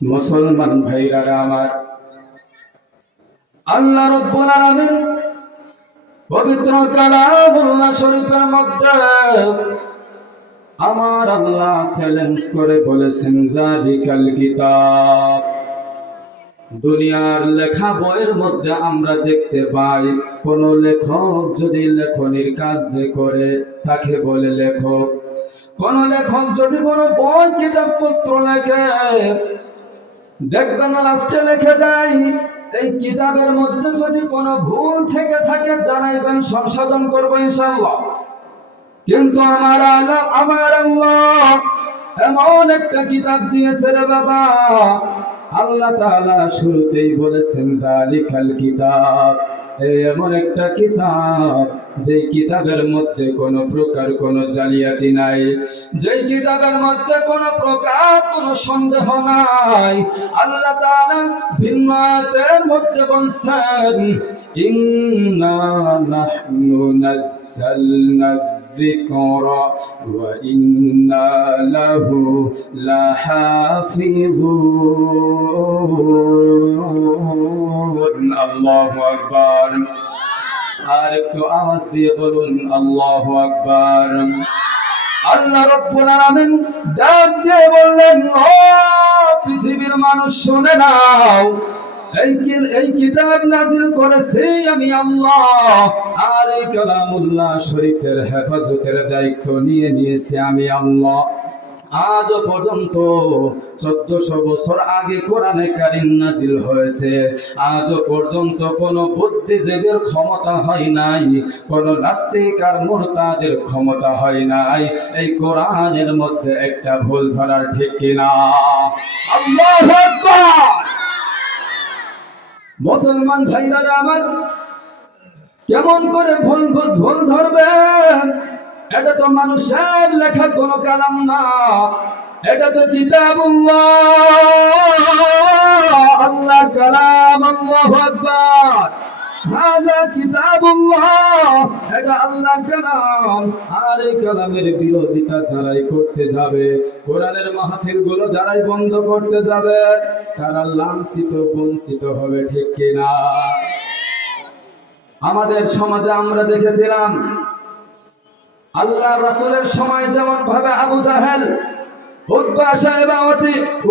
মুসলমান ভাইরা আমার, আল্লাহ রাব্বুল আলামিন পবিত্র কালামুল্লাহ শরীফের মধ্যে আমার আল্লাহ চ্যালেঞ্জ করে বলেছেন, যালিকাল কিতাব। দুনিয়ার লেখা বইয়ের মধ্যে আমরা দেখতে পাই, কোন লেখক যদি লেখনির কাজ যে করে তাকে বলে লেখক। কোন লেখক যদি কোন বই কিতাব পুস্তক লেখে, দেখবেন লাস্টে লিখে দেয়, এই কিতাবের মধ্যে যদি কোনো ভুল থেকে থাকে জানাইবেন, সংশোধন করব ইনশাআল্লাহ। কিন্তু আমার আল্লাহ এমন একটা কিতাব দিয়েছে রে বাবা, আল্লাহ তাআলা শুরুতেই বলেছেন যালিকাল কিতাব। এমন একটা কিতাব, যে কিতাবের মধ্যে কোনো প্রকার কোনো জালিয়াতি নাই, যে কিতাবের মধ্যে কোনো প্রকার কোনো সন্দেহ নাই। আল্লাহ তাআলা ভিন্ন আয়াতের মধ্যে বলছেন, ইন্না নাহনু নাযালনা যিকরা ওয়া ইন্না লাহু লাহাফিজুন। আল্লাহু আকবার। আর একটু আওয়াজ দিয়ে বলুন আল্লাহু আকবার। আল্লাহ রাব্বুল আলামিন ডাক দিয়ে বললেন, ও পৃথিবীর মানুষ শুনে নাও, এই কিতাব নাযিল করেছি আমি আল্লাহ, আর এই কালামুল্লাহ শরীফের হেফাজতের দায়িত্ব নিয়ে নিয়েছি আমি আল্লাহ। আজ পর্যন্ত 1400 বছর আগে কোরআনে কারীম নাযিল হয়েছে, আজ পর্যন্ত কোন বুদ্ধিজীবীর ক্ষমতা হয় নাই, কোন নাস্তিক আর মুরতাদের ক্ষমতা হয় নাই এই কোরআনের মধ্যে একটা ভুল ধরার, ঠিক কিনা? আল্লাহু আকবার। মুসলমান ভাইরা আমার, কেমন করে ভুল ধরবেন? এটা তো মানুষের লেখা কোন কালাম না, এটা তো কিতাবুল্লাহ, আল্লাহর কালাম। আল্লাহু আকবার। হাযা কিতাবুল্লাহ, এটা আল্লাহর কালাম। আর এই কালামের বিরোধিতা যারাই করতে যাবে, কোরআনের মাহফিল গুলো যারাই বন্ধ করতে যাবে, তারা লাঞ্ছিত বঞ্চিত হবে, ঠিক কিনা? আমাদের সমাজে আমরা দেখেছিলাম, আল্লাহ রাসূলের সময় যেমন ভাবে আবু জাহেল, উতবা, শায়বা,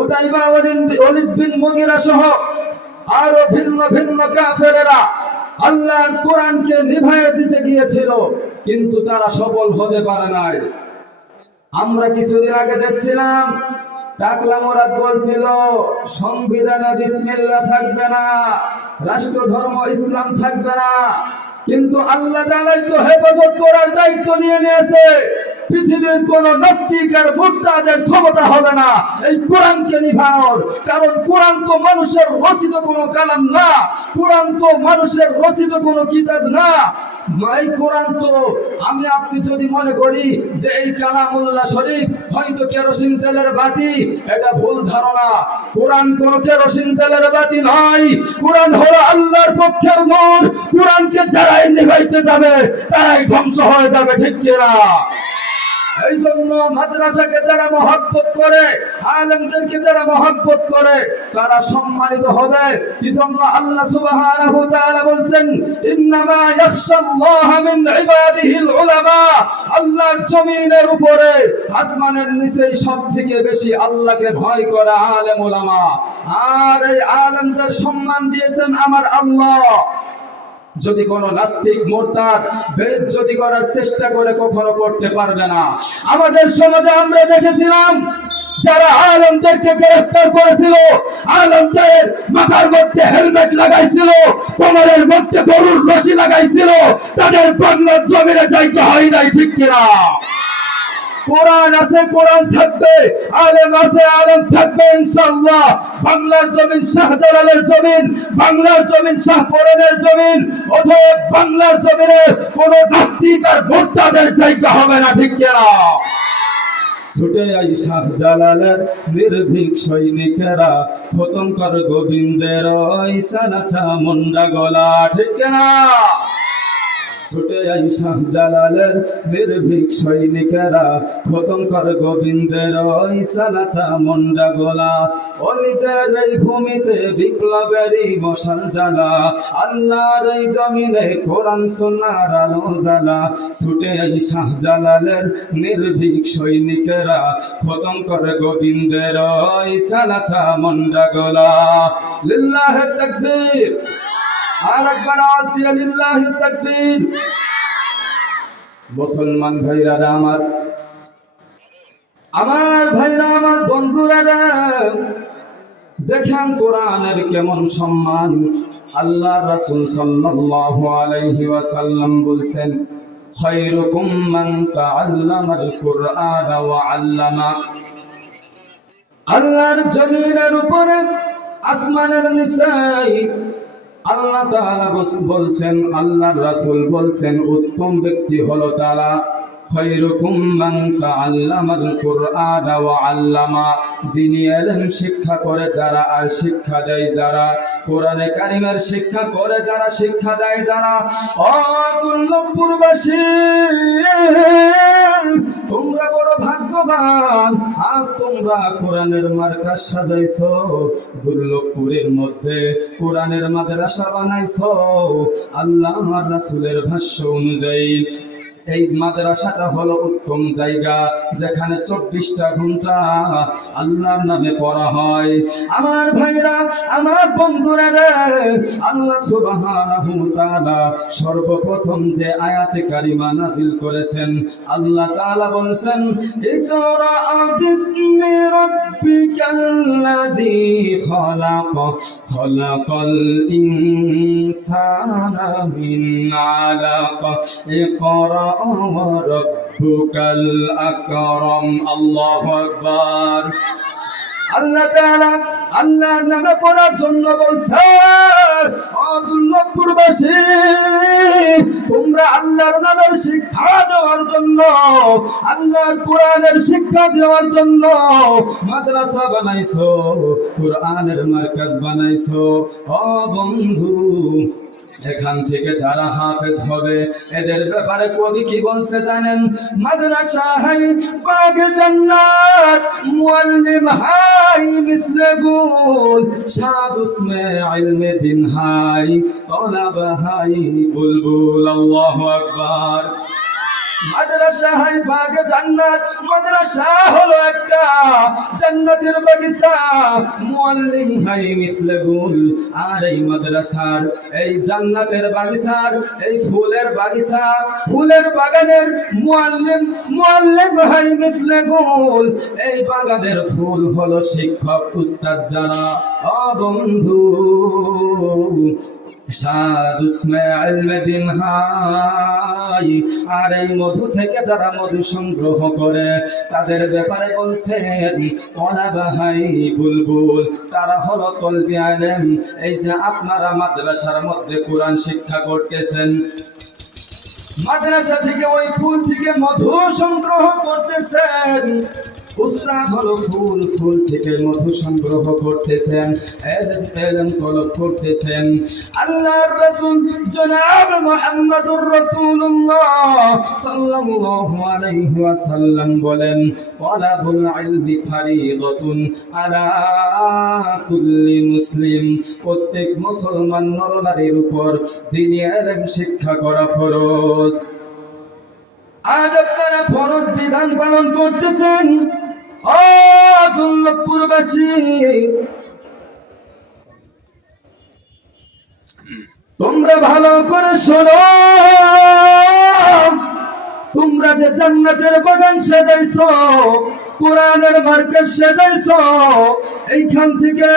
উতাইবা, ওয়ালিদ বিন মুগীরা সহ আরো ভিন্ন ভিন্ন কাফেরেরা আল্লাহর কোরআনকে নিভাইয়ে দিতে গিয়েছিল, কিন্তু তারা সফল হতে পারে নাই। আমরা কিছুদিন আগে দেখছিলাম, টাকলা মোরাদ বলছিল সংবিধানে বিসমিল্লাহ থাকবে না, রাষ্ট্র ধর্ম ইসলাম থাকবে না, কিন্তু আল্লাহ তাআলাই তো হেফাজত করার দায়িত্ব নিয়ে নিয়েছে। পৃথিবীর কোন নাস্তিক আর মুরতাদের ক্ষমতা হবে না এই কোরআনকে নিভানোর, কারণ কোরআন তো মানুষের রচিত কোনো কালাম না, কোরআন তো মানুষের রচিত কোনো কিতাব না। এই কোরআন তো আমি আপনি যদি মনে করি যে এই কালামুল্লাহ শরীফ হয়তো কেরোসিন তেলের বাতি, এটা ভুল ধারণা। কোরআন কোন কেরোসিন তেলের বাতি নয়, কোরআন হলো আল্লাহর পক্ষের নূর। কোরআনকে যারাই নিভাইতে যাবে তারাই ধ্বংস হয়ে যাবে, ঠিক কিনা? এই জন্য মাদ্রাসাকে যারা মহব্বত করে, আলেমদেরকে যারা মহব্বত করে, তারা সম্মানিত হবে। কি জন্য আল্লাহ সুবহানাহু ওয়া তাআলা বলেন, ইন্নামা ইয়াখশাল্লাহা মিন ইবাদিহিল উলামা। আল্লাহর জমিনের উপরে, আসমানের নিচে সবথেকে বেশি আল্লাহকে ভয় করে আলেম উলামা। আর এই আলেমদের সম্মান দিয়েছেন আমার আল্লাহ। যদি কোন নাস্তিক মুরতাদ বেইজ্জতি করার চেষ্টা করে, কখনো করতে পারবে না। আমাদের সমাজে আমরা দেখেছিলাম, যারা আলেমদেরকে গ্রেফতার করেছিল, আলেমদের মাথার মধ্যে হেলমেট লাগাইছিল, কোমরের মধ্যে গরুর রশি লাগাইছিল, তাদের বাংলার জমিনে যাইতে হয় নাই, ঠিক কিনা? কোরআন আছে, কোরআন থাকবে, আলেম আছে, আলেম থাকবে ইনশাআল্লাহ। বাংলার জমিন শাহজালালের জমিন, বাংলার জমিন শাহপরানের জমিন, অতএব বাংলার জমিনে কোন নাস্তিক আর মুরতাদের জায়গা হবে না, ঠিক কিনা? ছুটে আই শাহজালালের নির্ভীক সৈনিকেরা, খতম কর গোবিন্দের ওই চানাচা মুন্ডা গলা, ঠিক কিনা? ছুটে আই শাহজালালের নির্ভীক সৈনিকেরা, খতম কর গোবিন্দের ওই চালাচা মন্ডা গোলা। অলিদের এই ভূমিতে বিপ্লবেরই মশাল জ্বালা, আল্লাহর এই জমিনে কোরআন সুন্নাহর আলো জ্বালা। ছুটে আই শাহজালালের নির্ভীক সৈনিকেরা, খতম কর গোবিন্দের ওই চালাচা মন্ডা গোলা। লিল্লাহি তাকবীর, আর একবার আওয়াজ দিয়ে লিল্লাহি তাকবীর। মুসলমান ভাইরা আমার ভাইরা, আমার বন্ধুরা, দেখেন কোরআনের কেমন সম্মান। আল্লাহ রাসূল সাল্লাল্লাহু আলাইহি ওয়াসাল্লাম বলছেন, খায়রুকুম মান তাআল্লামাল কুরআন ওয়া আল্লামা। আল্লাহর জমিনের উপরে, আসমানের নিচে আল্লাহ তাআলা বলছেন, আল্লাহর রাসূল বলছেন, উত্তম ব্যক্তি হলো তারা, খায়রুকুম মান তাআল্লামাল কুরআন ওয়া আল্লামা। দ্বীনি ইলম শিক্ষা করে যারা আর শিক্ষা দেয় যারা, কোরআনে কারীমের শিক্ষা করে যারা, শিক্ষা দেয় যারা। ও দুর্লভপুরবাসী, তোমরা বড় ভাগ্যবান, আজ তোমরা কোরআনের মার্কাজ সাজাইছো, দুর্লভপুরের মধ্যে কোরআনের মাদ্রাসা বানাইছো। আল্লাহর রাসূলের ভাষ্য অনুযায়ী এই মাদ্রাসাটা হলো উত্তম জায়গা, যেখানে 24টা ঘন্টা আল্লাহর নামে পড়া হয়। আমার ভাইরা, আমার বন্ধুরা, আল্লাহ সুবহানাহু ওয়া তাআলা সর্বপ্রথম যে আয়াতে কারিমা নাযিল করেছেন, আল্লাহ তাআলা বলেন, ইকরা বিসমি রাব্বিকাল্লাযী খালাক, খালাকাল ইনসানা মিন আলাক, ইকরা রাব্বুকাল আকরাম। আল্লাহু আকবার। আল্লাহ তাআলা আল্লাহর নামে পড়ার জন্য বলছে, ও দুর্লভপুরবাসী, তোমরা আল্লাহর নামের শিক্ষা দেওয়ার জন্য, আল্লাহর কোরআনের শিক্ষা দেওয়ার জন্য মাদ্রাসা বানাইছো, কোরআনের মার্কাজ বানাইছো। ও বন্ধু, এখান থেকে যারা হাফেজ হবে এদের ব্যাপারে কবি কি বলছে জানেন? মাদ্রাসা হাই বাগে জান্নাত, মুআল্লিম হাই মিসলে গুল, শাদ উসমে ইলমে দিন হাই, তলাবা হাই বুলবুল। আল্লাহু আকবার। মাদ্রাসা হাই বাগে জান্নাত, মাদ্রাসা হলো একটা জান্নাতের বাগিচা, মুআল্লিম হাই মিসলে গুল। আর এই মাদ্রাসার, এই জান্নাতের বাগিচার, এই ফুলের বাগিচা, ফুলের বাগানের মুআল্লিম হাই মিসলে গুল। এই বাগানের ফুল হলো শিক্ষক, উস্তাদ যারা। ও বন্ধু, শাদ উসমে ইলমে দিন হাই। আর এই মধু থেকে যারা মধু সংগ্রহ করে তাদের ব্যাপারে বলছেন, তলাবা হাই বুলবুল, তারা হলো তলবি আলেম। এই যে আপনারা মাদ্রাসার মধ্যে কোরআন শিক্ষা করতেছেন, মাদ্রাসা থেকে ওই ফুল থেকে মধু সংগ্রহ করতেছেন, উস্তাদ হলো ফুল, ফুল থেকে মধু সংগ্রহ করতেছেন, ইলম তলব করতেছেন। আল্লাহর রাসূল জনাব মুহাম্মদুর রাসূলুল্লাহ সাল্লাল্লাহু আলাইহি ওয়াসাল্লাম বলেন, তালাবুল ইলমি ফারিদাতুন আলা কুল্লি মুসলিম। প্রত্যেক মুসলমান নরনারীর উপর দ্বীনি ইলম শিক্ষা করা ফরজ। আজ আপনারা ফরজ বিধান পালন করতেছেন। ও দুর্লভপুরবাসী, তোমরা ভালো করে শোনো, তোমরা যে জান্নাতের বাগান সাজাইছো, কোরআনের মার্কেট সাজাইছো, এইখান থেকে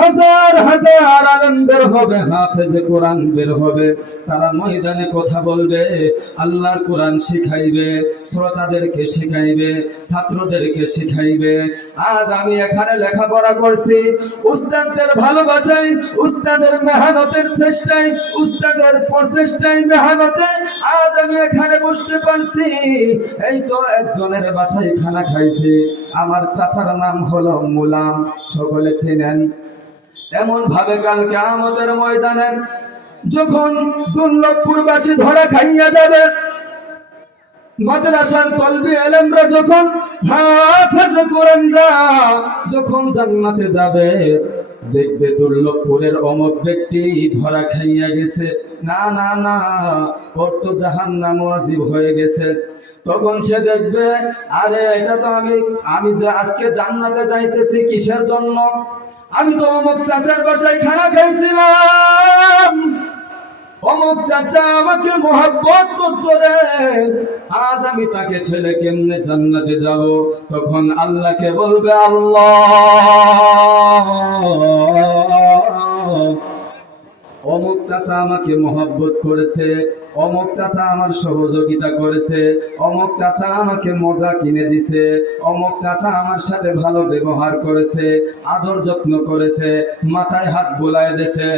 হাজার হাজার আলেম বের হবে, হাফেজে কোরআন বের হবে। তারা ময়দানে কথা বলবে, আল্লাহর কোরআন শিখাইবে, শ্রোতাদেরকে শিখাইবে, ছাত্রদেরকে শিখাইবে। আজ আমি এখানে লেখাপড়া করছি উস্তাদদের ভালোবাসায়, উস্তাদের মেহনতের চেষ্টায়, উস্তাদের প্রচেষ্টায়, মেহনতে আজ আমি এখানে বসতে পারছি। এই তো একজনের বাসায় খানা খাইছি, আমার চাচার নাম হলো মুলাম, সকলে চেনেন। এমন ভাবে কাল কিয়ামতের ময়দানে যখন দুর্লভপুরবাসী ধরা খাইয়া যাবে, মাদ্রাসার তলবি আলেমরা যখন, হাফেজে কোরআনরা যখন জান্নাতে যাবে, দেখবে দুর্লভপুরের অমুক ব্যক্তি ধরা খাইয়া গেছে, না না না, ওর তো জাহান্নাম ওয়াজিব হয়ে গেছে। তখন সে দেখবে, আরে এটা তো আমি যে আজকে জান্নাতে যাইতেছি কিসের জন্য? আমি তো অমুক চাচার বাসায় খানা খাইছিলাম, অমুক চাচা আমাকে মহব্বত করতো রে, আজ আমি তাকে ছেড়ে কেমনে জান্নাতে যাব? তখন আল্লাহকে বলবে, আল্লাহ, অমুক চাচা আমাকে মহব্বত করেছে, অমুক চাচা আমার সহযোগিতা করেছে, অমুক চাচা আমাকে মজা কিনে দিছে, অমুক চাচা আমার সাথে ভালো ব্যবহার করেছে, আদর যত্ন করেছে, মাথায় হাত বুলায় দিয়েছে।